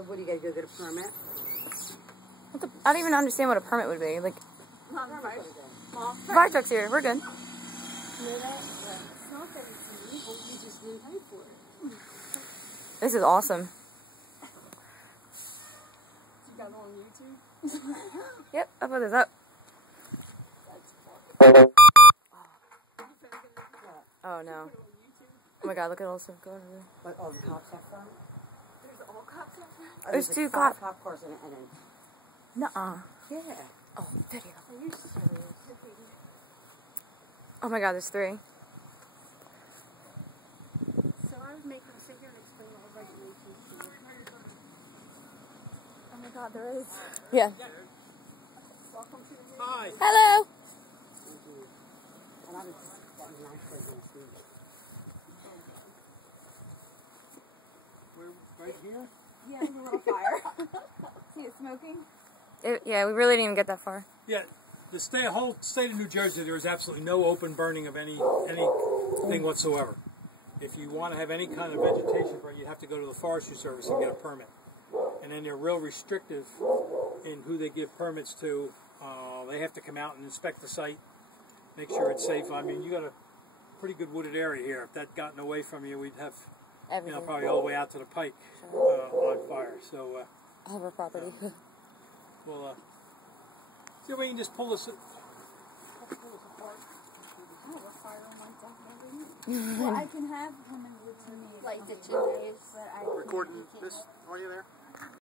So what, do you gotta go get a permit? I don't even understand what a permit would be. Like, fire truck's here. We're good. It's not that it's illegal, you just didn't pay for it. This is awesome. You got it on YouTube? Yep, I'll put this up. Oh no. Oh my god, look at all the stuff going on. But all the cops up front? There's all cops up front? There's like two 5 cop cars and Nuh-uh. yeah. Oh, video. Are you serious? Oh my god, there's 3. So I was making a figure and explain all the regulations to you. Oh my god, there is. Yeah. Welcome to the Hi. Hello. And I was actually going to see it. We're right here? Yeah, the little fire. See it smoking? Yeah, we really didn't even get that far. Yeah. The whole state of New Jersey, there is absolutely no open burning of anything whatsoever. If you want to have any kind of vegetation burn, you have to go to the Forestry Service and get a permit. And then they're real restrictive in who they give permits to. They have to come out and inspect the site, make sure it's safe. I mean, you got a pretty good wooded area here. If that gotten away from you, we'd have, Everything. probably all the way out to the pike on fire. So, All of our property. we'll see if we can just pull this. Well, I can have him in the routine. Like the 2 days, but I Recording this, are you there?